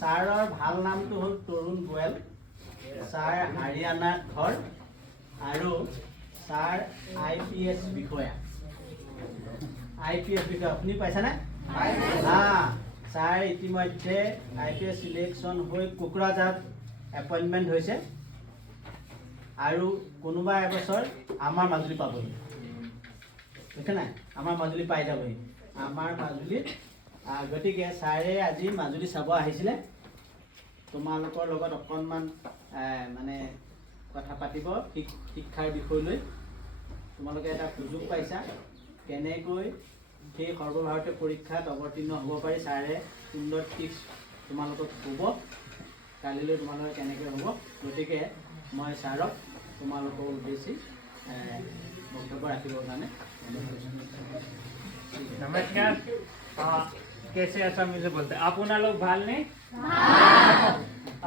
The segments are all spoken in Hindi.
ছাৰৰ ভাল নামটো হ'ল তৰুণ গোৱেল। ছাৰ হাৰিয়ানাত ঘৰ আৰু ছাৰ IPS বিষয়া। IPS বিষয়া শুনি পাইছানে? ছাৰ ইতিমধ্যে IPS চিলেকশ্যন হৈ কোকৰাঝাৰত এপইণ্টমেণ্ট হৈছে আৰু কোনোবা এবছৰ আমাৰ মাজুলী পাবহি। বুজিছে নাই? আমাৰ মাজুলী পাই যাবহি আমাৰ মাজুলীত। গতিকে ছাৰে আজি মাজুলী চাব আহিছিলে। তোমালোকৰ লগত অকণমান মানে কথা পাতিব শিক্ষাৰ বিষয় লৈ। তোমালোকে এটা সুযোগ পাইছা, কেনেকৈ সেই সৰ্বভাৰতীয় পৰীক্ষাত অৱতীৰ্ণ হ'ব পাৰি ছাৰে সুন্দৰ টিপছ তোমালোকক ক'ব। কালিলৈ তোমালোকে কেনেকৈ হ'ব। গতিকে মই ছাৰক তোমালোকৰ উদ্দেশ্যি বক্তব্য ৰাখিবৰ কাৰণে। नमस्कार। कैसे असमी से बोलते हैं आप? उन्हें लोग भाल ने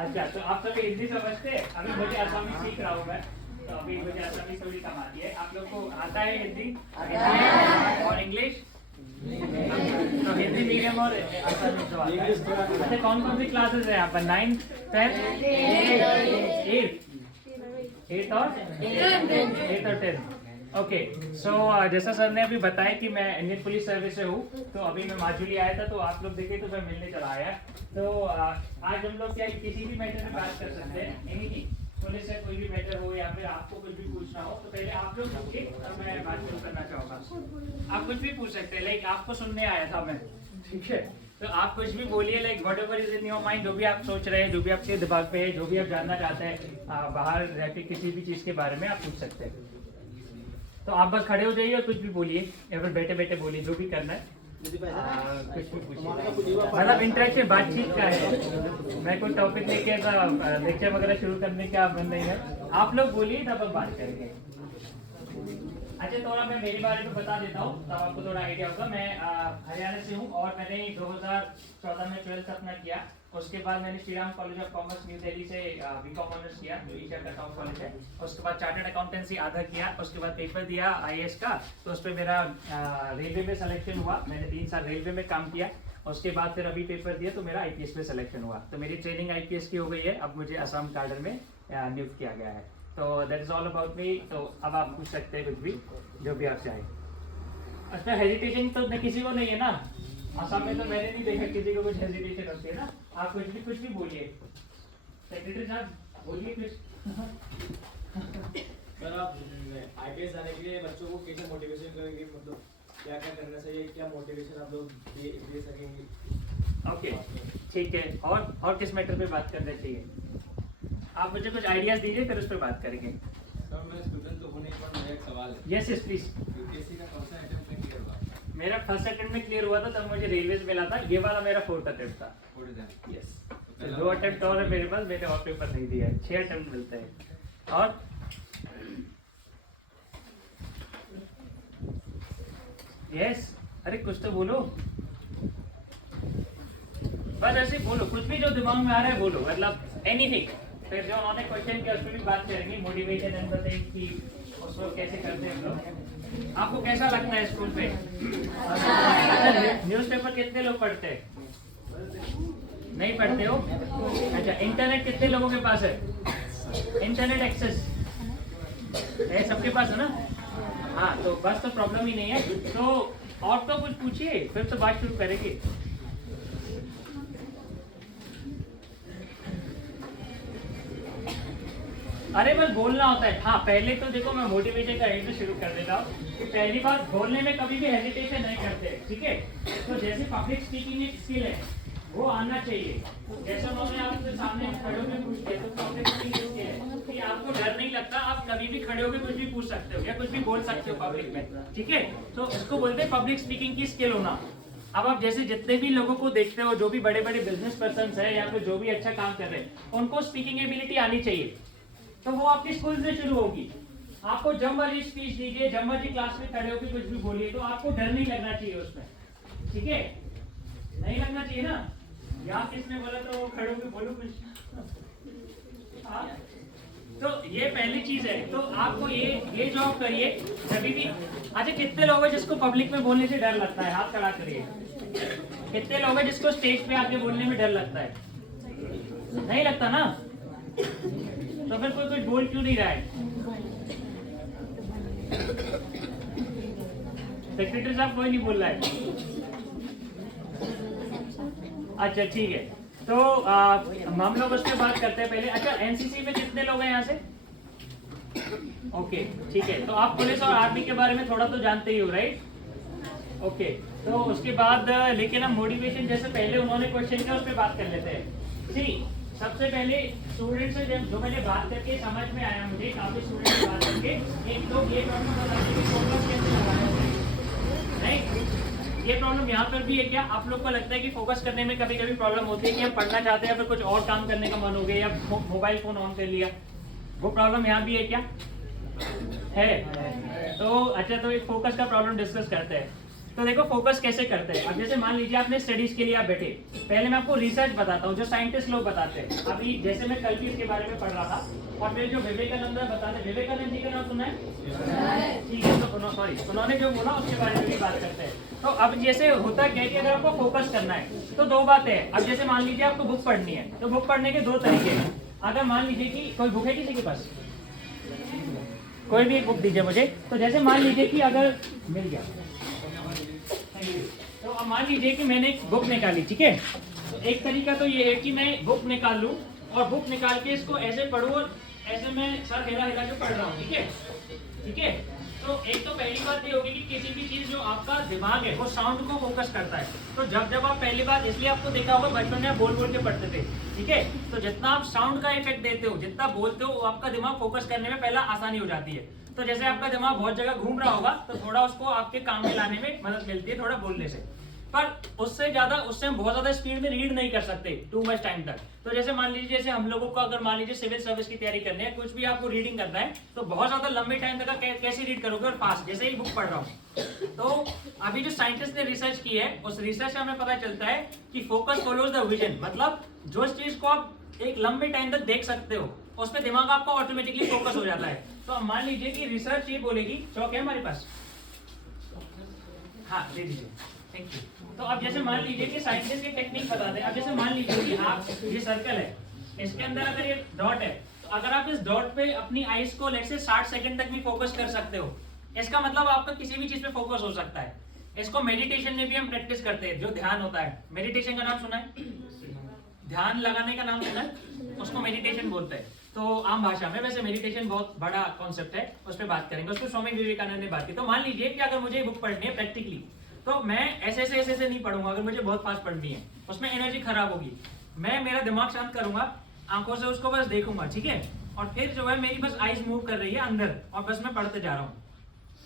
अच्छा, तो आप सभी हिंदी समझते हैं? अभी मुझे असमी सीख रहा हूँ मैं, तो अभी मुझे असमी थोड़ी कम आती है। आप लोग को आता है हिंदी और इंग्लिश? तो हिंदी मीडियम और असमी तो आता है। अच्छा, कौन कौन सी क्लासेस है यहाँ पर? 9th 10th 8th और 10th। ओके, सो जैसा सर ने अभी बताया कि मैं इंडियन पुलिस सर्विस से हूँ, तो अभी मैं माजुली आया था, तो आप लोग देखे तो मैं मिलने चला आया। तो आज हम लोग क्या किसी भी मैटर में बात कर सकते हैं, नहीं पुलिस से कोई भी मैटर हो या फिर आपको कुछ भी पूछना हो, तो पहले आप लोग पूछिए और मैं बात शुरू करना चाहूँगा। आप कुछ भी पूछ सकते हैं, लाइक आपको सुनने आया था मैं, ठीक है? तो आप कुछ भी बोलिए, like what ever is in your mind, जो भी आप सोच रहे हैं, जो भी आपके दिमाग पे है, जो भी आप जानना चाहते हैं बाहर रह के किसी भी चीज़ के बारे में आप पूछ सकते हैं। तो आप बस खड़े हो जाइए और कुछ भी बोलिए या फिर बैठे बैठे बोलिए, जो भी करना है कुछ भी पूछिए। मतलब इंटरेक्शन बातचीत का है, मैं कोई टॉपिक लेके ऐसा लेक्चर वगैरह शुरू करने का मन नहीं है। आप लोग बोलिए तब हम बात करेंगे। अच्छा, थोड़ा मैं मेरे बारे में बता देता हूँ तब आपको थोड़ा आइडिया होगा। मैं हरियाणा से हूँ और मैंने 2014 में 12th अपना किया। उसके बाद मैंने Shri Ram college of commerce new Delhi से बीकॉम ऑनर्स किया, जो ईशा का टॉप कॉलेज है। उसके बाद चार्टर्ड अकाउंटेंसी आधा किया, उसके बाद पेपर दिया IAS का, तो उस पर मेरा रेलवे में सिलेक्शन हुआ। मैंने 3 साल रेलवे में काम किया। उसके बाद फिर अभी पेपर दिया तो मेरा IPS में सिलेक्शन हुआ। तो मेरी ट्रेनिंग IPS की हो गई है, अब मुझे असम कार्डर में नियुक्त किया गया है। तो that is all about me. तो अब आप पूछ सकते हैं कुछ भी, जो भी आप चाहें। अच्छा, हेजिटेशन तो किसी को नहीं है ना? असम में तो मैंने नहीं देखा किसी को कुछ हेजिटेशन होती है ना। आप कुछ भी बोलिए। सेक्रेटरी साहब बोलिए कुछ। सर, आप IPS जाने के लिए बच्चों को कैसे मोटिवेशन करेंगे, मतलब क्या क्या करना चाहिए, क्या मोटिवेशन आप लोग दे सकेंगे? ओके, ठीक है। और किस मैटर पे बात करना चाहिए? आप मुझे कुछ आइडियाज दीजिए, फिर उस पर बात करेंगे। सर, मैं स्टूडेंट तो होने के बाद मेरा एक सवाल है। Yes please. UPSC का कौन सा अटेम्प्ट में क्लियर हुआ? मेरा फर्स्ट अटेम्प्ट में क्लियर हुआ था, तब मुझे रेलवेज मिला था। ये वाला मेरा 4th अटेम्प्ट था। यस, 2 अटेम्प्ट और है मेरे पास, मैंने और पेपर नहीं दिया है। 6 अटेम्प्ट मिलते हैं। और यस, अरे कुछ तो बोलो, बस ऐसे बोलो, कुछ भी जो दिमाग में आ रहा है बोलो, मतलब एनीथिंग। फिर जो उन्होंने क्वेश्चन किया उस पर भी बात करेंगे, मोटिवेशन एंड बताइए कि उसको कैसे करते हैं लोग। आपको कैसा लगता है स्कूल पे? न्यूज़पेपर कितने लोग पढ़ते हैं? नहीं पढ़ते हो? अच्छा, इंटरनेट कितने लोगों के पास है? इंटरनेट एक्सेस है सबके पास है ना? हाँ, तो बस तो प्रॉब्लम ही नहीं है। तो और तो कुछ पूछिए, फिर तो बात शुरू करेंगे। अरे बस बोलना होता है। हाँ, पहले तो देखो मैं मोटिवेशन का यहीं से शुरू कर देता हूँ कि पहली बात, बोलने में कभी भी हेजिटेशन नहीं करते, ठीक है? तो जैसे पब्लिक स्पीकिंग एक स्किल है, वो आना चाहिए। जैसे उन्होंने आपके सामने खड़े होकर पूछ लिया, तो पब्लिक स्पीकिंग स्किल है कि आपको डर नहीं लगता, आप कभी भी खड़े होकर कुछ भी पूछ सकते हो या कुछ भी बोल सकते हो पब्लिक में, ठीक है? तो इसको बोलते हैं पब्लिक स्पीकिंग की स्किल होना। अब आप जैसे जितने भी लोगों को देखते हो, जो भी बड़े बड़े बिजनेस पर्सन है या फिर जो भी अच्छा काम कर रहे हैं, उनको स्पीकिंग एबिलिटी आनी चाहिए। तो वो आपकी स्कूल से शुरू होगी। आपको जब मर्जी स्पीच दीजिए, जब मर्जी क्लास में खड़े होकर कुछ भी बोलिए, तो आपको डर नहीं लगना चाहिए उसमें, ठीक है? नहीं लगना चाहिए ना? या किसने बोला तो खड़े होकर बोलो कुछ। तो ये पहली चीज है। तो आपको ये जॉब करिए जब भी। अच्छा, कितने लोग हैं जिसको पब्लिक में बोलने से डर लगता है? हाथ खड़ा करिए। कितने लोग हैं जिसको स्टेज पे आके बोलने में डर लगता है? नहीं लगता ना, तो फिर कोई कुछ बोल क्यों नहीं रहा है? सेक्रेटरी साहब कोई नहीं बोल रहा है। अच्छा ठीक है, तो हम लोग उस पर बात करते हैं पहले। अच्छा एनसीसी में कितने लोग हैं यहाँ से? ओके ठीक है, तो आप पुलिस और आर्मी के बारे में थोड़ा तो जानते ही हो, राइट? ओके, तो उसके बाद लेकिन हम मोटिवेशन जैसे पहले उन्होंने क्वेश्चन किया उस पर बात कर लेते हैं। सी सबसे पहले स्टूडेंट से जो मैंने बात करके समझ में आया मुझे, काफी स्टूडेंट से बात करके, एक तो ये प्रॉब्लम बताते कि फोकस कैसे लगाया जाए, राइट? ये प्रॉब्लम यहाँ पर भी है क्या? आप लोग को लगता है कि फोकस करने में कभी कभी प्रॉब्लम होती है कि हम पढ़ना चाहते हैं या फिर कुछ और काम करने का मन हो गया या मोबाइल फोन ऑन कर लिया, वो प्रॉब्लम यहाँ भी है क्या? है। तो अच्छा, तो एक फोकस का प्रॉब्लम डिस्कस करते हैं। तो देखो फोकस कैसे करते हैं। अब जैसे मान लीजिए आपने स्टडीज के लिए आप बैठे, पहले मैं आपको रिसर्च बताता हूँ जो साइंटिस्ट लोग बताते हैं। अभी जैसे मैं कल भी इसके बारे में पढ़ रहा था, और फिर जो विवेकानंद बताते हैं, विवेकानंद जी का नाम सुना है? ठीक है, तो सॉरी, उन्होंने जो बोला उसके बारे में भी बात करते हैं। तो अब जैसे होता क्या है कि अगर आपको फोकस करना है तो दो बातें हैं। अब जैसे मान लीजिए आपको बुक पढ़नी है, तो बुक पढ़ने के दो तरीके हैं। अगर मान लीजिए कि कोई बुक है किसी के पास, कोई भी एक बुक दीजिए मुझे। तो जैसे मान लीजिए कि अगर मिल गया, तो अब मान लीजिए कि मैंने एक बुक निकाली, ठीक है? तो एक तरीका तो ये है कि मैं बुक निकाल लूं और बुक निकाल के इसको ऐसे पढूं और ऐसे मैं सर हिला हिला के पढ़ रहा हूँ, ठीक है? ठीक है, तो एक तो पहली बात ये होगी कि किसी भी चीज जो आपका दिमाग है वो साउंड को फोकस करता है। तो जब आप पहली बात, इसलिए आपको देखा होगा बचपन में आप बोल बोल के पढ़ते थे, ठीक है? तो जितना आप साउंड का इफेक्ट देते हो, जितना बोलते हो, आपका दिमाग फोकस करने में पहला आसानी हो जाती है। तो जैसे आपका दिमाग बहुत जगह घूम रहा होगा तो थोड़ा उसको आपके काम में लाने में मदद मिलती है थोड़ा बोलने से, पर उससे हम बहुत ज्यादा स्पीड में रीड नहीं कर सकते टू मच टाइम तक। तो जैसे मान लीजिए, जैसे हम लोगों को अगर मान लीजिए सिविल सर्विस की तैयारी करनी है, कुछ भी आपको रीडिंग करना है, तो बहुत ज्यादा लंबे टाइम तक कैसे रीड करोगे और फास्ट, जैसे ही बुक पढ़ रहा हूँ। तो अभी जो साइंटिस्ट ने रिसर्च की है, उस रिसर्च से हमें पता चलता है कि फोकस फॉलोज द विजन, मतलब जो चीज को आप एक लंबे टाइम तक देख सकते हो उस पर दिमाग आपका ऑटोमेटिकली फोकस हो जाता है। तो अब मान लीजिए कि रिसर्च ये बोलेगी, चौक है हमारे पास, हाँ दे दीजिए, थैंक यू। तो अब जैसे मान लीजिए कि साइंटिस्ट की टेक्निक बताते हैं। अब जैसे मान लीजिए कि आप, ये सर्कल है, इसके अंदर अगर ये डॉट है, तो अगर आप इस डॉट पे अपनी आईज को लेट से 60 सेकंड तक भी फोकस कर सकते हो, इसका मतलब आपका किसी भी चीज पे फोकस हो सकता है। इसको मेडिटेशन में भी हम प्रैक्टिस करते हैं, जो ध्यान होता है। मेडिटेशन का नाम सुना है? ध्यान लगाने का नाम सुना है? उसको मेडिटेशन बोलते हैं। तो आम भाषा में, वैसे मेडिटेशन बहुत बड़ा कॉन्सेप्ट है, उस पर बात करेंगे। उसको स्वामी विवेकानंद ने बात की। तो मान लीजिए कि अगर मुझे बुक पढ़नी है प्रैक्टिकली, तो मैं ऐसे नहीं पढ़ूंगा। अगर मुझे बहुत फास्ट पढ़नी है, उसमें एनर्जी खराब होगी। मैं मेरा दिमाग शांत करूंगा, आंखों से उसको बस देखूंगा, ठीक है? और फिर जो है मेरी बस आईज मूव कर रही है अंदर, और बस मैं पढ़ते जा रहा हूँ,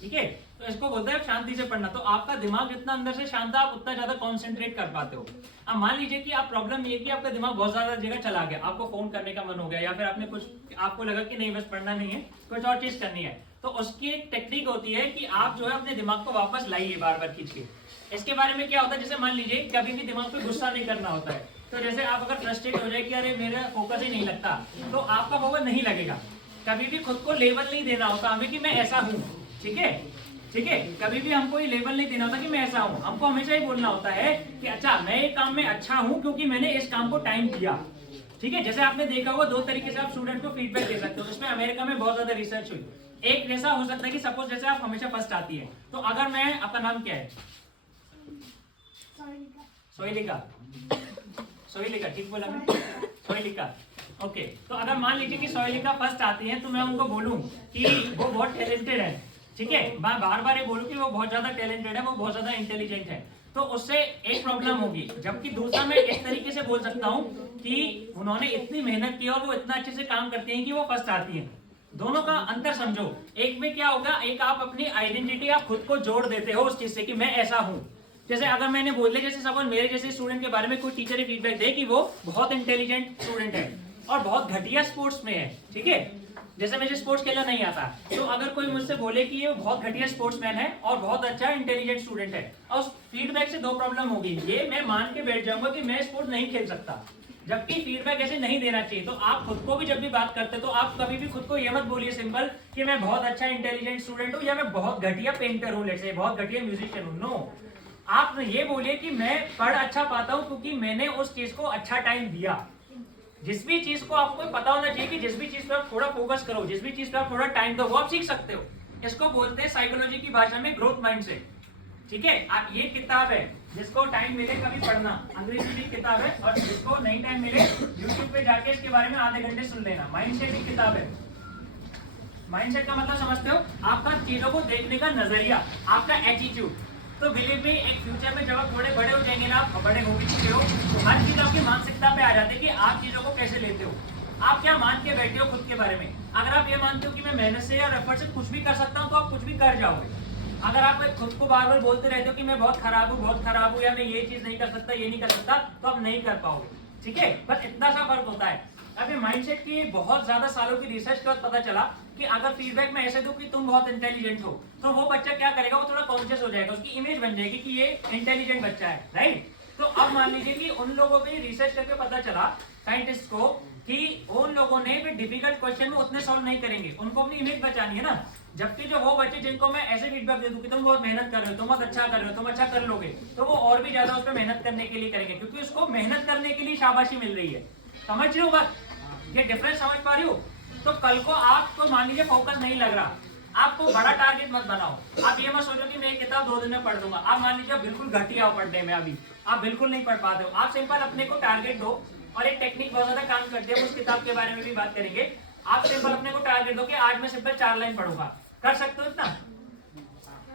ठीक है? तो इसको बोलते हैं शांति से पढ़ना। तो आपका दिमाग जितना अंदर से शांत है, आप उतना ज्यादा कॉन्सेंट्रेट कर पाते हो। अब मान लीजिए कि आप, प्रॉब्लम ये कि आपका दिमाग बहुत ज्यादा जगह चला गया, आपको फोन करने का मन हो गया, या फिर आपने कुछ, आपको लगा कि नहीं बस पढ़ना नहीं है, कुछ और चीज करनी है। तो उसकी एक टेक्निक होती है कि आप जो है अपने दिमाग को वापस लाइए बार बार खींच के। इसके बारे में क्या होता है, जैसे मान लीजिए कभी भी दिमाग पे गुस्सा नहीं करना होता है। तो जैसे आप अगर फ्रस्ट्रेट हो जाए कि अरे मेरा फोकस ही नहीं लगता, तो आपका फोकस नहीं लगेगा। कभी भी खुद को लेवल नहीं देना होता हमें कि मैं ऐसा हूँ, ठीक है? ठीक है, कभी भी हमको ये लेवल नहीं देना होता कि मैं ऐसा हूँ। हमको हमेशा ही बोलना होता है कि अच्छा मैं एक काम में अच्छा हूँ क्योंकि मैंने इस काम को टाइम दिया, ठीक है? जैसे आपने देखा होगा, दो तरीके से आप स्टूडेंट को फीडबैक दे सकते हो। इसमें अमेरिका में बहुत ज्यादा रिसर्च हुई। एक जैसा हो सकता है कि सपोज जैसे आप हमेशा फर्स्ट आती है, तो अगर मैं, आपका नाम क्या है? सोहिलिका, सोहिलिका, ठीक बोला मैं? सोहिलिका, ओके। तो अगर मान लीजिए कि सोहिलिका फर्स्ट आती है, तो मैं उनको बोलूं कि वो बहुत टैलेंटेड है, ठीक है? मैं बार बार ये बोलूं कि वो बहुत ज्यादा टैलेंटेड है, वो बहुत ज्यादा इंटेलिजेंट है, तो उससे एक प्रॉब्लम होगी। जबकि दूसरा मैं इस तरीके से बोल सकता हूँ कि उन्होंने इतनी मेहनत की और वो इतना अच्छे से काम करती हैं कि वो फर्स्ट आती हैं। दोनों का अंतर समझो। एक में क्या होगा, एक आप अपनी आइडेंटिटी, आप खुद को जोड़ देते हो उस चीज से कि मैं ऐसा हूँ। जैसे अगर मैंने बोल दिया, जैसे सपोज मेरे जैसे स्टूडेंट के बारे में कोई टीचर ही फीडबैक दे कि वो बहुत इंटेलिजेंट स्टूडेंट है और बहुत घटिया स्पोर्ट्स में है, ठीक है? जैसे मुझे स्पोर्ट्स खेलना नहीं आता, तो अगर कोई मुझसे बोले कि ये बहुत घटिया स्पोर्ट्समैन है और बहुत अच्छा इंटेलिजेंट स्टूडेंट है, और उस फीडबैक से दो प्रॉब्लम होगी। ये मैं मान के बैठ जाऊंगा कि मैं स्पोर्ट नहीं खेल सकता, जबकि फीडबैक ऐसे नहीं देना चाहिए। तो आप खुद को भी जब भी बात करते तो आप कभी भी खुद को ये मत बोलिए सिंपल कि मैं बहुत अच्छा इंटेलिजेंट स्टूडेंट हूँ या मैं बहुत घटिया पेंटर हूँ, लेट्स से बहुत घटिया म्यूजिशियन हूँ। नो, आप ये बोलिए कि मैं पढ़ अच्छा पाता हूँ क्योंकि मैंने उस चीज को अच्छा टाइम दिया, जिस भी चीज को आपको पता होना चाहिए कि जिस भी चीज पर आप थोड़ा फोकस करो, जिस भी चीज पर आप थोड़ा टाइम दो, वो आप सीख सकते हो। इसको बोलते हैं साइकोलॉजी की भाषा में ग्रोथ माइंडसेट। ठीक है, आप ये किताब है, जिसको टाइम मिले कभी पढ़ना, अंग्रेजी की किताब है, और जिसको नहीं टाइम मिले यूट्यूब पे जाके इसके बारे में आधे घंटे सुन लेना। माइंडसेट एक किताब है। माइंडसेट का मतलब समझते हो, आपका चीजों को देखने का नजरिया, आपका एटीट्यूड। तो बिलीव मी, एक फ्यूचर में जब आप थोड़े बड़े हो जाएंगे ना, आप बड़े हो भी चुके हो, तो हर चीज आपकी मानसिकता पे आ जाती है कि आप चीजों को कैसे लेते हो, आप क्या मान के बैठे हो खुद के बारे में। अगर आप ये मानते हो कि मैं मेहनत से या एफर्ट से कुछ भी कर सकता हूँ, तो आप कुछ भी कर जाओगे। अगर आप खुद को बार बार बोलते रहते हो कि मैं बहुत खराब हूँ, या मैं ये चीज नहीं कर सकता, ये नहीं कर सकता, तो आप नहीं कर पाओगे। ठीक है, बस इतना सा फर्क होता है। अब ये माइंडसेट की बहुत ज्यादा सालों की रिसर्च के बाद पता चला कि अगर फीडबैक में ऐसे दूं कि तुम बहुत इंटेलिजेंट हो, तो वो बच्चा क्या करेगा, वो थोड़ा कॉन्शियस हो जाएगा, उसकी इमेज बन जाएगी कि ये इंटेलिजेंट बच्चा है, राइट। तो अब मान लीजिए कि उन लोगों पे रिसर्च करके पता चला साइंटिस्ट को कि उन लोगों ने भी डिफिकल्ट क्वेश्चन में उतने सॉल्व नहीं करेंगे, उनको अपनी इमेज बचानी है ना। जबकि जो वो बच्चे जिनको मैं ऐसे फीडबैक दे दूं कि तुम बहुत मेहनत कर रहे हो, तुम बहुत अच्छा कर रहे हो, तुम अच्छा कर लोगे, तो वो और भी ज्यादा उस पर मेहनत करने के लिए करेंगे, क्योंकि उसको मेहनत करने के लिए शाबाशी मिल रही है। समझ रहे हो बात, ये डिफरेंस समझ पा रही हो। तो कल को आपको मान लीजिए फोकस नहीं लग रहा, आपको बड़ा टारगेट मत बनाओ। आप ये मत सोचो कि मैं एक किताब 2 दिन में पढ़ दूंगा। आप मान लीजिए बिल्कुल घटिया हो पढ़ने में, अभी आप बिल्कुल नहीं पढ़ पाते हो, आप सिंपल अपने को टारगेट दो। और एक टेक्निक बहुत ज्यादा काम करते हैं, उस किताब के बारे में भी बात करेंगे। आप सिंपल अपने को टारगेट दो कि आज मैं सिंपल 4 लाइन पढ़ूंगा, कर सकते हो इतना।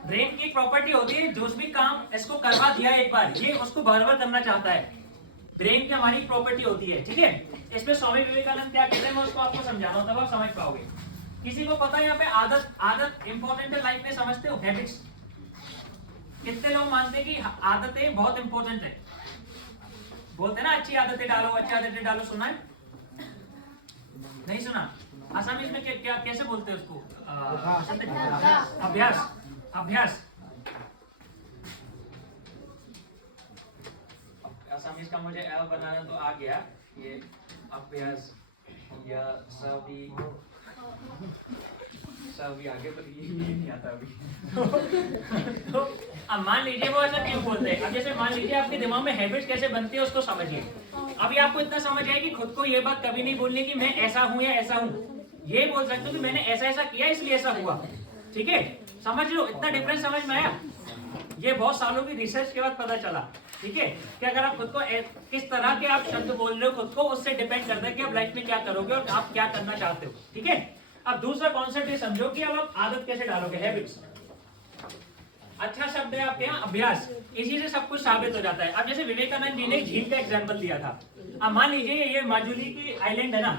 ब्रेन की प्रॉपर्टी होती है, जो भी काम इसको करवा दिया एक बार, ये उसको बार बार करना चाहता है। ब्रेन की हमारी प्रॉपर्टी होती है, ठीक है। इसमें स्वामी विवेकानंद क्या कहते हैं, मैं उसको आपको समझा रहा हूं, तब आप समझ पाओगे। किसी को पता है यहाँ पे आदत इंपॉर्टेंट है लाइफ में, समझते हो, हैबिट्स। कितने लोग मानते हैं कि आदतें बहुत इंपॉर्टेंट है, बोलते हैं ना अच्छी आदतें डालो, अच्छी आदतें डालो, सुना है? नहीं सुना? आसामी में क्या कैसे बोलते हैं उसको? अभ्यास। अभ्यास आसामीज का मुझे एल बनाना तो आ गया, ये अभ्यास या सभी आगे, पर ये नहीं आता अभी। तो अब मान लीजिए वो ऐसा क्यों बोलते हैं। अब जैसे मान लीजिए आपके दिमाग में हैबिट्स कैसे बनती है, उसको समझिए। अभी आपको इतना समझ आया कि खुद को ये बात कभी नहीं बोलनी कि मैं ऐसा हूं या ऐसा हूं, ये बोल सकते हो कि मैंने ऐसा ऐसा किया इसलिए ऐसा हुआ। ठीक है, समझ लो, इतना डिफरेंस समझ में आया। ये बहुत सालों की रिसर्च के बाद पता चला, ठीक है, कि अगर आप खुद को किस तरह के आप शब्द बोल रहे हो खुद को, उससे डिपेंड करता है कि आप लाइफ में क्या करोगे और आप क्या करना चाहते हो। ठीक है, अब दूसरा कॉन्सेप्ट ये समझो कि अब आप आदत कैसे डालोगे, हैबिट्स। अच्छा शब्द है आपके यहाँ अभ्यास, इसी से सब कुछ साबित हो जाता है। अब जैसे विवेकानंद जी ने झील का एग्जाम्पल दिया था। अब मान लीजिए ये माजुली की आइलैंड है ना,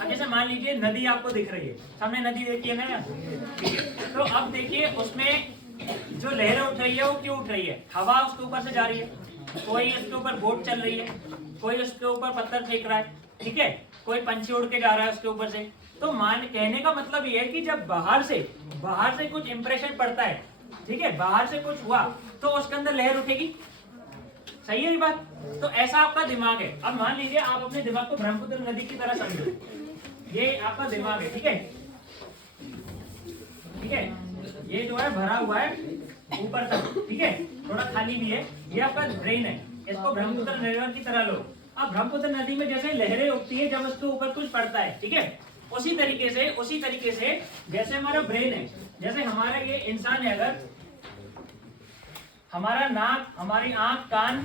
अब जैसे मान लीजिए नदी आपको दिख रही है, सामने नदी देखी है ना, तो अब देखिए उसमें जो लहरें उठ रही है वो क्यों उठ रही है, हवा उसके ऊपर से जा रही है, कोई उसके ऊपर बोट चल रही है, कोई उसके ऊपर पत्थर फेंक रहा है, ठीक है, कोई पंछी उड़ के जा रहा है उसके ऊपर से। तो मान कहने का मतलब ये है कि जब बाहर से कुछ इंप्रेशन पड़ता है, ठीक है, बाहर से कुछ हुआ तो उसके अंदर लहर उठेगी। सही है ये बात? तो ऐसा आपका दिमाग है। अब मान लीजिए आप अपने दिमाग को ब्रह्मपुत्र नदी की तरह समझो, ये आपका दिमाग है, ठीक है, ठीक है, ये जो है भरा हुआ है ऊपर तक, ठीक है, थोड़ा खाली भी है, ये आपका ब्रेन है, इसको ब्रह्मपुत्र रिवर की तरह लो। अब ब्रह्मपुत्र नदी में जैसे लहरें उठती है जब उसके ऊपर कुछ पड़ता है, ठीक है, उसी तरीके से जैसे हमारा ब्रेन है, जैसे हमारा ये इंसान है, अगर हमारा नाक, हमारी आंख, कान,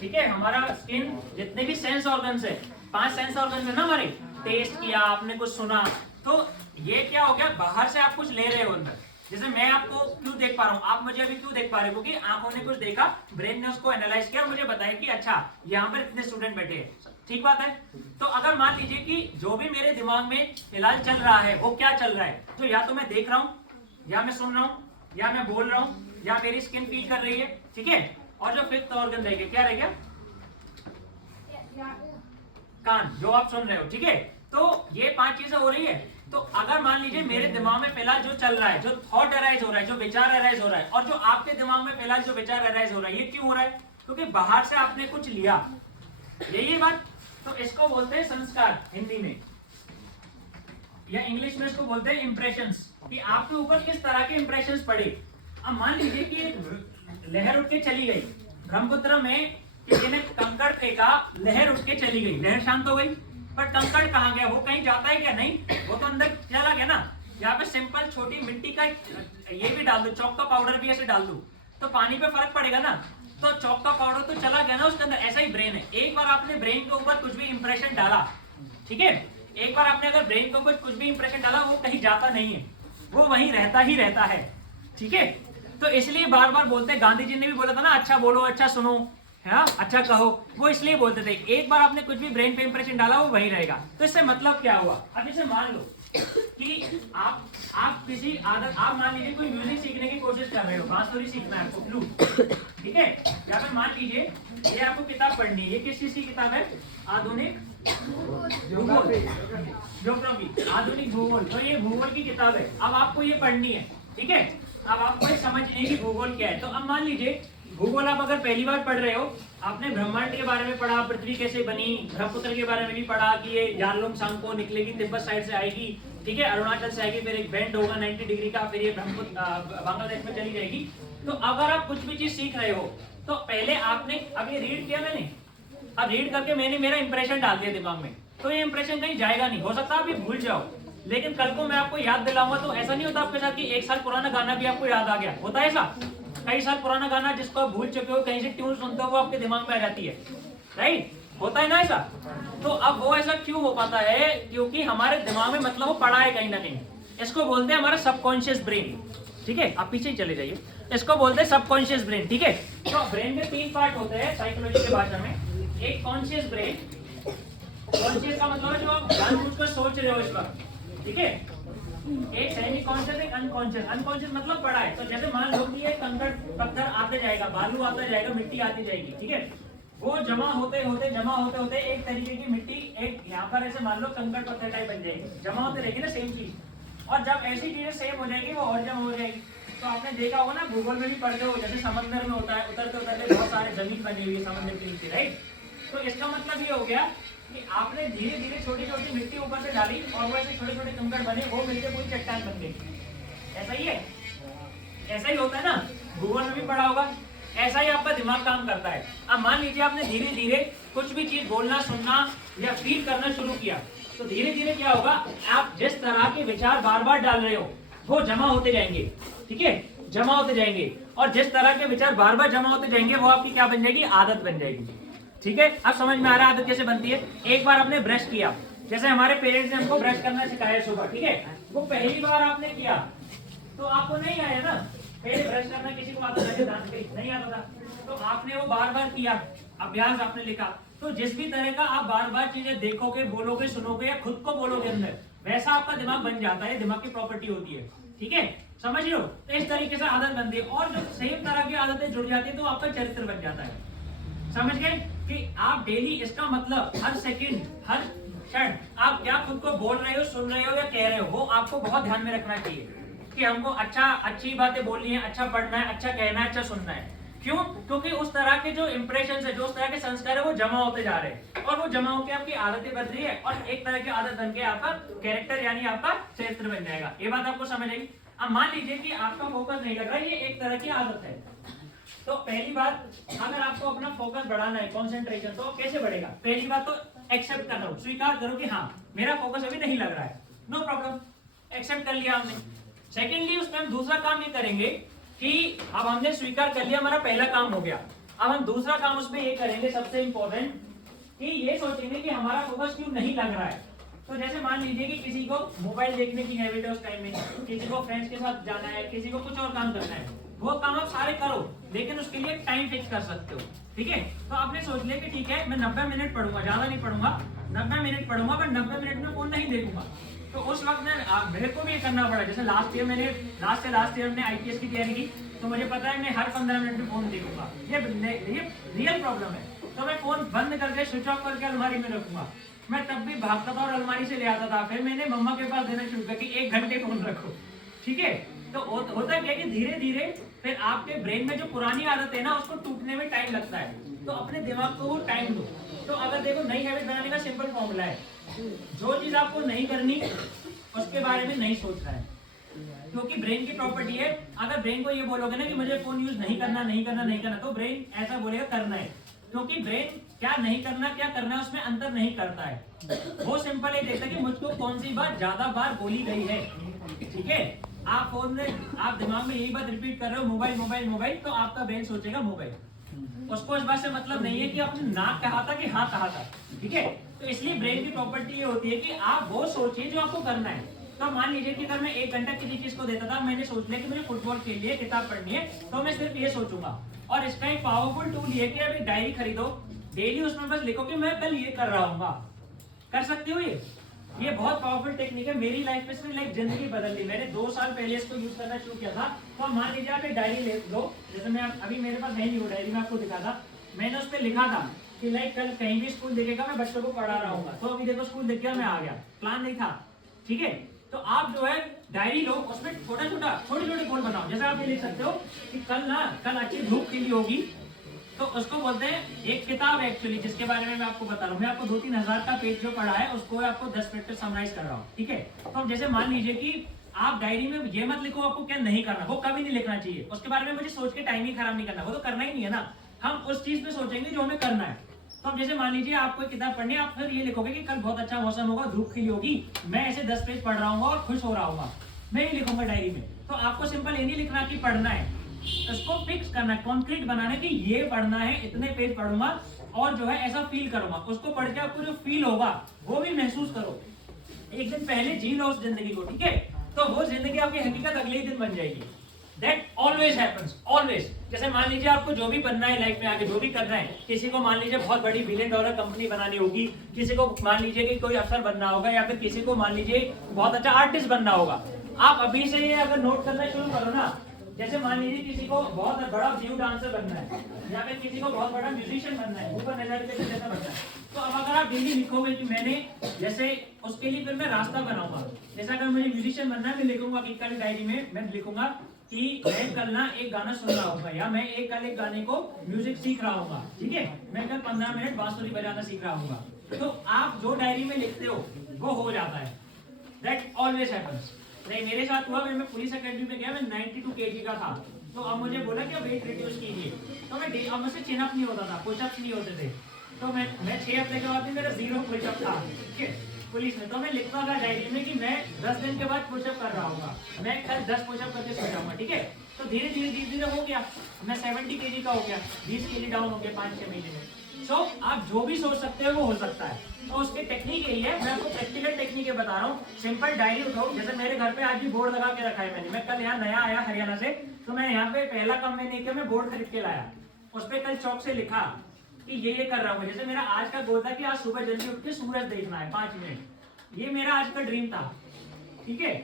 ठीक है, हमारा स्किन, जितने भी सेंस ऑर्गन्स है, 5 सेंस ऑर्गन्स है ना हमारे, टेस्ट किया, आपने कुछ सुना, तो ये क्या हो गया, बाहर से आप कुछ ले रहे हो अंदर। जैसे मैं आपको क्यों देख पा रहा हूँ, आप मुझे अभी क्यों देख पा रहे हो, क्योंकि आंखों ने कुछ देखा, ब्रेन ने उसको एनालाइज किया और मुझे बताया कि अच्छा यहाँ पर इतने स्टूडेंट बैठे हैं। ठीक बात है। तो अगर मान लीजिए कि जो भी मेरे दिमाग में फिलहाल चल रहा है वो क्या चल रहा है, तो या तो मैं देख रहा हूँ, या मैं सुन रहा हूँ, या मैं बोल रहा हूँ, या मेरी स्किन फील कर रही है, ठीक है, और जो 5th ऑर्गन रह गया, क्या रह गया, कान, जो आप सुन रहे हो, ठीक है। तो ये 5 चीजें हो रही है। तो अगर मान लीजिए मेरे दिमाग में फिलहाल जो चल रहा है, जो थॉट अराइज हो रहा है, जो विचार अराइज हो रहा है, और जो आपके दिमाग में फिलहाल जो विचार अराइज हो रहा है, ये क्यों हो रहा है, क्योंकि बाहर से आपने कुछ लिया, यही बात। तो इसको बोलते हैं संस्कार हिंदी में, या इंग्लिश में इसको बोलते हैं इंप्रेशंस, कि आपके ऊपर किस तरह के इंप्रेशंस पड़े। अब मान लीजिए कि एक लहर उठ के चली गई, ब्रह्मपुत्र में किसी ने कंकड़ फेंका, लहर उठ के चली गई, लहर शांत हो गई, पर कंकड़ कहाँ गया, वो कहीं जाता है क्या? नहीं, वो तो अंदर चला गया ना। यहाँ पे सिंपल छोटी मिट्टी का ये भी डाल दो, चौक का पाउडर भी ऐसे डाल दो तो पानी पे फर्क पड़ेगा ना। तो चौक का पाउडर तो चला गया ना उसके अंदर। ऐसा ही ब्रेन है, एक बार आपने ब्रेन के ऊपर कुछ भी इंप्रेशन डाला, ठीक है, एक बार आपने अगर ब्रेन के ऊपर कुछ भी इंप्रेशन डाला, वो कहीं जाता नहीं है, वो वहीं रहता ही रहता है, ठीक है। तो इसलिए बार बार बोलते हैं, गांधी जी ने भी बोला था ना, अच्छा बोलो, अच्छा सुनो, हाँ, अच्छा कहो, वो इसलिए बोलते थे एक बार आपने कुछ भी ब्रेन पे इंप्रेशन डाला वो वहीं रहेगा। तो इससे मतलब क्या हुआ? अब इसे मान लो कि आप किसी आदत, आप मान लीजिए कोई म्यूजिक सीखने की कोशिश कर रहे हो, बांसुरी सीखना है आपको, फ्लूट, ठीक है। या फिर मान लीजिए ये आपको किताब पढ़नी है, ये किस चीज की किताब है? आधुनिक ज्योग्राफी, आधुनिक भूगोल। तो ये भूगोल की किताब है, अब आपको ये पढ़नी है, ठीक है। अब आपको ये समझनी है कि भूगोल क्या है। तो अब मान लीजिए भूगोल आप अगर पहली बार पढ़ रहे हो, आपने ब्रह्मांड के बारे में पढ़ा, पृथ्वी कैसे बनी, ब्रह्मपुत्र के बारे में भी पढ़ा कि ये यारलुंग सांगपो निकलेगी, तिब्बत साइड से आएगी, ठीक है, अरुणाचल से आएगी, फिर एक बेंड होगा 90 डिग्री का, फिर ये ब्रह्मपुत्र बांग्लादेश में चली जाएगी। तो अगर आप कुछ भी चीज सीख रहे हो तो पहले आपने, अब ये रीड किया मैंने, अब रीड करके मैंने मेरा इंप्रेशन डाल दिया दिमाग में, तो ये इंप्रेशन कहीं जाएगा नहीं। हो सकता है आप ये भूल जाओ, लेकिन कल को मैं आपको याद दिलाऊंगा तो ऐसा नहीं होता आपके साथ कि 1 साल पुराना गाना भी आपको याद आ गया, होता है ऐसा? कई साल पुराना गाना जिसको आप भूल चुके हो, कहीं से ट्यून सुनते हो, वो आपके दिमाग में आ जाती है, राइट? होता है ना ऐसा? तो अब वो ऐसा क्यों हो पाता है? क्योंकि हमारे दिमाग में मतलब वो पड़ा है कहीं ना कहीं। इसको बोलते हैं हमारा सबकॉन्शियस ब्रेन, ठीक है। आप पीछे ही चले जाइए। इसको बोलते हैं सबकॉन्शियस ब्रेन, ठीक है। तो ब्रेन में 3 पार्ट होते हैं साइकोलॉजी की भाषा में। एक कॉन्शियस ब्रेन, कॉन्शियस का मतलब है जो आप जानबूझकर सोच रहे हो इस वक्त, ठीक है। एक सेमी कॉन्शियस, एक अनकॉन्शियस। अनकॉन्शियस मतलब पड़ा है। तो जैसे मान लो कि ये कंकड़ पत्थर आते जाएगा, बालू आता जाएगा, मिट्टी आती जाएगी, ठीक है। वो जमा होते होते एक तरीके की मिट्टी, एक यहाँ पर ऐसे मान लो कंकड़ पत्थर टाइप बन जाएगी, जमा होते रहेगी ना सेम चीज। और जब ऐसी चीजें सेम हो जाएगी वो और जमा हो जाएगी। तो आपने देखा होगा ना, भूगोल में भी पढ़ते हो, जैसे समंदर में होता है, उतरते उतरते बहुत सारे जमीन बनी हुई है समंदर के नीचे, राइट। तो इसका मतलब ये हो गया कि आपने धीरे धीरे छोटी छोटी मिट्टी ऊपर से डाली और वो ऐसे छोटे छोटे कंकड़ बने, वो मिलके पूरी चट्टान बन गई। ऐसा ही है, ऐसा ही होता है ना, भूगोल में भी पढ़ा होगा। ऐसा ही आपका दिमाग काम करता है। अब मान लीजिए आपने धीरे धीरे कुछ भी चीज बोलना, सुनना या फील करना शुरू किया, तो धीरे धीरे क्या होगा, आप जिस तरह के विचार बार बार डाल रहे हो वो जमा होते जाएंगे, ठीक है, जमा होते जाएंगे। और जिस तरह के विचार बार बार जमा होते जाएंगे वो आपकी क्या बन जाएगी? आदत बन जाएगी, ठीक है। अब समझ में आ रहा है आदत कैसे बनती है? एक बार आपने ब्रश किया, जैसे हमारे पेरेंट्स ने हमको ब्रश करना सिखाया सुबह, ठीक है। वो पहली बार आपने किया तो आपको नहीं आया ना, पहले ब्रश करना किसी को आता था, दांत पे नहीं आता था, तो आपने वो बार बार किया, अभ्यास आपने लिखा। तो जिस भी तरह का आप बार बार चीजें देखोगे, बोलोगे, सुनोगे या खुद को बोलोगे अंदर, वैसा आपका दिमाग बन जाता है। दिमाग की प्रॉपर्टी होती है, ठीक है, समझ लो। तो इस तरीके से आदत बनती है और जो सेम तरह की आदतें जुड़ जाती है तो आपका चरित्र बन जाता है। समझ गए कि आप डेली, इसका मतलब हर सेकंड, हर क्षण आप क्या खुद को बोल रहे हो, सुन रहे हो या कह रहे हो, वो आपको बहुत ध्यान में रखना चाहिए कि हमको अच्छी बातें बोलनी है, अच्छा पढ़ना है, अच्छा कहना है, अच्छा सुनना है। क्यों? क्योंकि उस तरह के जो इंप्रेशन है, जो उस तरह के संस्कार है, वो जमा होते जा रहे हैं और वो जमा होकर आपकी आदतें बन रही है और एक तरह की आदत बन के आपका कैरेक्टर यानी आपका चरित्र बन जाएगा। ये बात आपको समझ आई? अब मान लीजिए कि आपका फोकस नहीं लग रहा, ये एक तरह की आदत है। तो पहली बात, अगर आपको अपना फोकस बढ़ाना है, कंसंट्रेशन, तो कैसे बढ़ेगा? पहली बात तो एक्सेप्ट कर लो, स्वीकार करो कि हाँ मेरा फोकस अभी नहीं लग रहा है, नो प्रॉब्लम, एक्सेप्ट कर लिया हमने। सेकेंडली उसमें हम दूसरा काम ये करेंगे कि अब हमने स्वीकार कर लिया, हमारा पहला काम हो गया। अब हम दूसरा काम उसमें ये करेंगे, सबसे इंपॉर्टेंट, कि ये सोचेंगे कि हमारा फोकस क्यों नहीं लग रहा है। तो जैसे मान लीजिए कि किसी को मोबाइल देखने की हैबिट है उस टाइम में, किसी को फ्रेंड्स के साथ जाना है, किसी को कुछ और काम करना है, वो काम आप सारे करो, लेकिन उसके लिए टाइम फिक्स कर सकते हो, ठीक है। तो आपने सोच लिया कि ठीक है मैं 90 मिनट पढ़ूंगा, ज्यादा नहीं पढ़ूंगा, 90 मिनट पढ़ूंगा, पर 90 मिनट में फोन नहीं देखूंगा। तो उस वक्त में मेरे को भी ये करना पड़ा। जैसे लास्ट ईयर हमने आईपीएस की तैयारी की, तो मुझे पता है मैं हर 15 मिनट में फोन देखूंगा, ये रियल प्रॉब्लम है। तो मैं फोन बंद करके स्विच ऑफ करके अलमारी में रखूंगा। मैं तब भी भागता था और अलमारी से ले आता था, फिर मैंने मम्मा के पास देना शुरू किया कि 1 घंटे फोन रखो, ठीक है। तो होता क्या कि धीरे धीरे फिर आपके ब्रेन में जो पुरानी आदत है ना, उसको टूटने में टाइम लगता है। तो अपने दिमाग को वो टाइम दो। तो अगर देखो नई हैबिट बनाने का सिंपल फॉर्मूला है, जो चीज आपको नहीं करनी उसके बारे में नहीं सोचना है, क्योंकि ब्रेन की प्रॉपर्टी है। अगर ब्रेन को ये बोलोगे ना कि मुझे फोन यूज नहीं करना, तो ब्रेन ऐसा बोलेगा करना है। क्योंकि ब्रेन क्या नहीं करना क्या करना है उसमें अंतर नहीं करता है। वो सिंपल ये देखता है कि मुझको कौन सी बात ज्यादा बार बोली गई है। ठीक है, आप फोन में आप दिमाग में यही बात रिपीट कर रहे हो मोबाइल मोबाइल मोबाइल, तो आपका ब्रेन सोचेगा मोबाइल। उसको इस बात से मतलब नहीं है कि आपने ना कहा था कि हाँ कहा था। ठीक है, तो इसलिए ब्रेन की प्रॉपर्टी ये होती है कि आप वो सोचिए जो आपको करना है। तो मान लीजिए कि अगर मैं 1 घंटा किसी चीज को देता था, मैंने सोच लिया कि मुझे फुटबॉल खेलनी है, किताब पढ़नी है, तो मैं सिर्फ ये सोचूंगा। और इसका एक पावरफुल टूल ये कि अब एक डायरी खरीदो, डेली उसमें बस लिखो कि मैं कल ये कर रहा हूँ। कर सकते हो ये बहुत पावरफुल टेक्निक है। मेरी लाइफ में इसने लाइक जिंदगी बदल दी। मैंने 2 साल पहले इसको यूज करना शुरू किया था। तो मान लीजिए आप एक डायरी ले लो, जैसे मैं अभी मेरे पास है नहीं वो डायरी, मैं आपको दिखा था। मैंने उस पर लिखा था कि लाइक कल कहीं भी स्कूल दिखेगा मैं बच्चों को पढ़ा रहा हूँ। तो अभी देखो स्कूल दिख गया, मैं आ गया, प्लान नहीं था। ठीक है, तो आप जो है डायरी लो, उसमें छोटे छोटे गोल बनाओ। जैसे आप ये लिख सकते हो कि कल अच्छी धूप खिली होगी, तो उसको बोलते हैं एक किताब है एक्चुअली जिसके बारे में मैं आपको बता रहा हूँ। मैं आपको 2-3 हजार का पेज जो पढ़ा है उसको आपको 10 मिनट में समराइज कर रहा हूँ। ठीक है, तो अब जैसे मान लीजिए कि आप डायरी में ये मत लिखो आपको क्या नहीं करना, वो कभी नहीं लिखना चाहिए। उसके बारे में मुझे सोच के टाइम ही खराब नहीं करना, वो तो करना ही नहीं है ना। हम उस चीज पे सोचेंगे जो हमें करना है। तो अब जैसे मान लीजिए आपको एक किताब पढ़नी है, आप फिर ये लिखोगे कि कल बहुत अच्छा मौसम होगा, धूप खिली होगी, मैं ऐसे 10 पेज पढ़ रहा हूँ और खुश हो रहा हूँ, मैं ये लिखूंगा डायरी में। तो आपको सिंपल ये नहीं लिखना कि पढ़ना है, इसको फिक्स करना है, कॉन्क्रीट बनाना है कि ये पढ़ना है, इतने पेज पढ़ूंगा और जो है ऐसा फील करूंगा। उसको पढ़ के आपको जो फील होगा वो भी महसूस करो। एक दिन पहले जी लो उस जिंदगी को। ठीक है, तो वो जिंदगी आपकी हकीकत अगले ही दिन बन जाएगी। That always happens, always. जैसे मान लीजिए आपको जो भी बनना है लाइफ में, आगे जो भी करना है, किसी को मान लीजिए बहुत बड़ी $1 बिलियन कंपनी बनानी होगी, किसी को मान लीजिए कि कोई अफसर बनना होगा, या फिर किसी को मान लीजिए बहुत अच्छा आर्टिस्ट बनना होगा। आप अभी से ये अगर नोट करना शुरू करो ना, जैसे मान लीजिए किसी को बहुत बड़ा व्यू डांसर बनना है, या फिर किसी को बहुत बड़ा म्यूजिशियन बनना है, ऊपर नजर के जैसा बनना है, तो अब अगर आप डेली लिखोगे कि मैंने जैसे उसके लिए फिर मैं रास्ता बनाऊंगा। जैसे अगर मुझे म्यूजिशियन बनना है, मैं लिखूंगा कि कल डायरी में मैं लिखूंगा कि मैं कल ना एक गाना सुन रहा हूँ, या मैं कल एक गाने को म्यूजिक सीख रहा हूँ। ठीक है, मैं कल 15 मिनट बांसुरी बजाना सीख रहा हूँ। तो आप जो डायरी में लिखते हो वो हो जाता है। That always happens. नहीं, मेरे साथ हुआ, मैं पुलिस अकेडमी में गया, मैं 92 kg का था। तो अब मुझे बोला कि वेट रिड्यूस कीजिए, तो मैं अब मुझसे चिनअप नहीं होता था, पुशअप नहीं होते थे। तो मैं 6 हफ्ते के बाद मेरा 0 पुशअप था। ठीक है, पुलिस में तो मैं लिखता था डायरी में कि मैं 10 दिन के बाद पुशअप कर रहा हूँ, मैं कल 10 पुशअप करके सो जाऊंगा। ठीक है, तो धीरे धीरे हो गया, मैं 70 kg का हो गया, 20 kg डाउन हो गया 5-6 महीने में। सो आप जो भी सोच सकते हो वो हो सकता है। तो उसकी टेक्निक यही है, मैं आपको प्रैक्टिकल टेक्निक बता रहा हूँ। सिंपल डायरी उठाओ, जैसे मेरे घर पे आज भी बोर्ड लगा के रखा है मैंने। मैं कल यहाँ नया आया हरियाणा से, तो मैं यहाँ पे पहला काम मैंने किया, मैं बोर्ड खरीद के लाया, उस पर कल चौक से लिखा कि ये कर रहा हूँ। जैसे मेरा आज का गोल था कि आज सुबह जल्दी उठ के सूरज देखना है 5 मिनट, ये मेरा आज का ड्रीम था। ठीक है,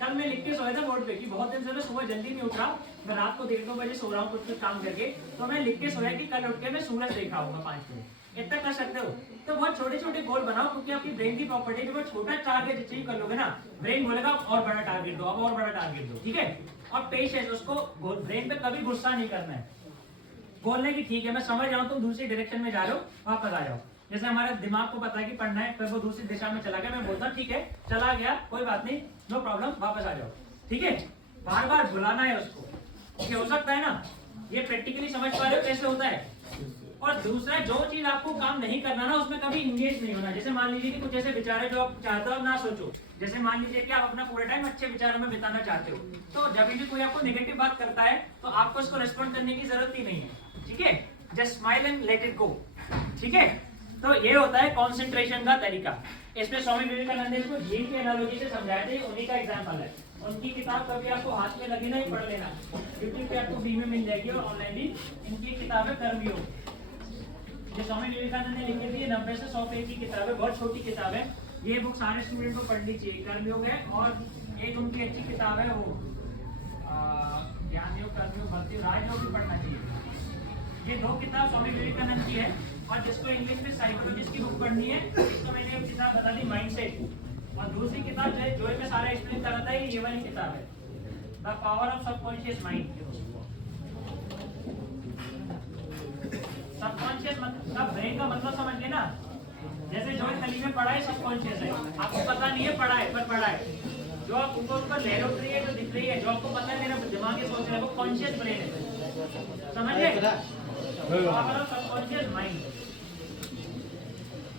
कल मैं लिख के सोया था बोर्ड पे कि बहुत दिन से मैं सुबह जल्दी नहीं उठ रहा, मैं रात को 1-2 बजे सो रहा हूँ कुछ काम करके, तो मैं लिख के सोया कि कल उठ के मैं सूरज देखा होगा 5 मिनट। इतना कर सकते हो। तो बहुत छोटे छोटे गोल बनाओ, क्योंकि आपकी ब्रेन की प्रॉपर्टी है, जब छोटा टारगेट अचीव कर लोगे ना, ब्रेन बोलेगा और बड़ा टारगेट दो, अब और बड़ा टारगेट दो। ठीक है, और पेशेंस, उसको ब्रेन पे कभी गुस्सा नहीं करना है, बोलने की ठीक है मैं समझ जाऊँ तुम दूसरी डायरेक्शन में जा रहे हो, वापस आ जाओ। जैसे हमारे दिमाग को पता है कि पढ़ना है, फिर वो दूसरी दिशा में चला गया, मैं बोलता हूँ ठीक है चला गया, कोई बात नहीं, नो प्रॉब्लम, वापस आ जाओ। ठीक है, बार बार बुलाना है उसको। ये हो सकता है ना, ये प्रैक्टिकली समझ पा रहे हो कैसे होता है। और दूसरा, जो चीज आपको काम नहीं करना ना, उसमें कभी इंगेज नहीं होना। जैसे मान लीजिए कि कुछ ऐसे विचार है जो आप चाहते हो, ना सोचो। जैसे मान लीजिए कि आप अपना पूरा टाइम अच्छे विचारों में बिताना चाहते हो, तो जब भी कोई आपको नेगेटिव बात करता है तो आपको उसको रिस्पॉन्ड करने की जरूरत ही नहीं है। ठीक है, just smile and let it go. ठीक है, तो ये होता है कॉन्सेंट्रेशन का तरीका। इसमें स्वामी विवेकानंद ने इसको झील की एनालॉजी से समझाया था, उन्हीं का एग्जाम्पल है। उनकी किताब कभी आपको हाथ में लगी ना, ही पढ़ लेना, यूट्यूब पे आपको फ्री में मिल जाएगी, और ऑनलाइन भी इनकी किताबें कर्मयोग, जो स्वामी विवेकानंद ने लिखी थी, 90 से 100 पेज की किताब है, बहुत छोटी किताब है। ये बुक सारे स्टूडेंट को पढ़नी चाहिए। कर्मयोग है, और एक उनकी अच्छी किताब है वो ज्ञान योग, कर्मयोग, भक्ति, राजयोग भी पढ़ना चाहिए। ये 2 किताब स्वामी विवेकानंद की है। और जिसको इंग्लिश में साइकोलॉजिस्ट की बुक पढ़नी है, इसको मैंने एक किताब बता दी, माइंडसेट। और दूसरी किताब जो मैं सारा एक्सप्लेन कर रहा था, ये वाली किताब है, the power of subconscious mind. Subconscious मतलब ब्रेन का मतलब समझ गए ना। जैसे जो थली में पड़ा है सबकॉन्शियस है, आपको पता नहीं है पड़ा है, पर पड़ा है। जो आप ऊपर लहरों रही है, जो दिख रही है, जो आपको पता है मेरा दिमाग ये सोच रहा है, वो कॉन्शियस ब्रेन है। समझ गए? हमारा सबकॉन्शियस माइंड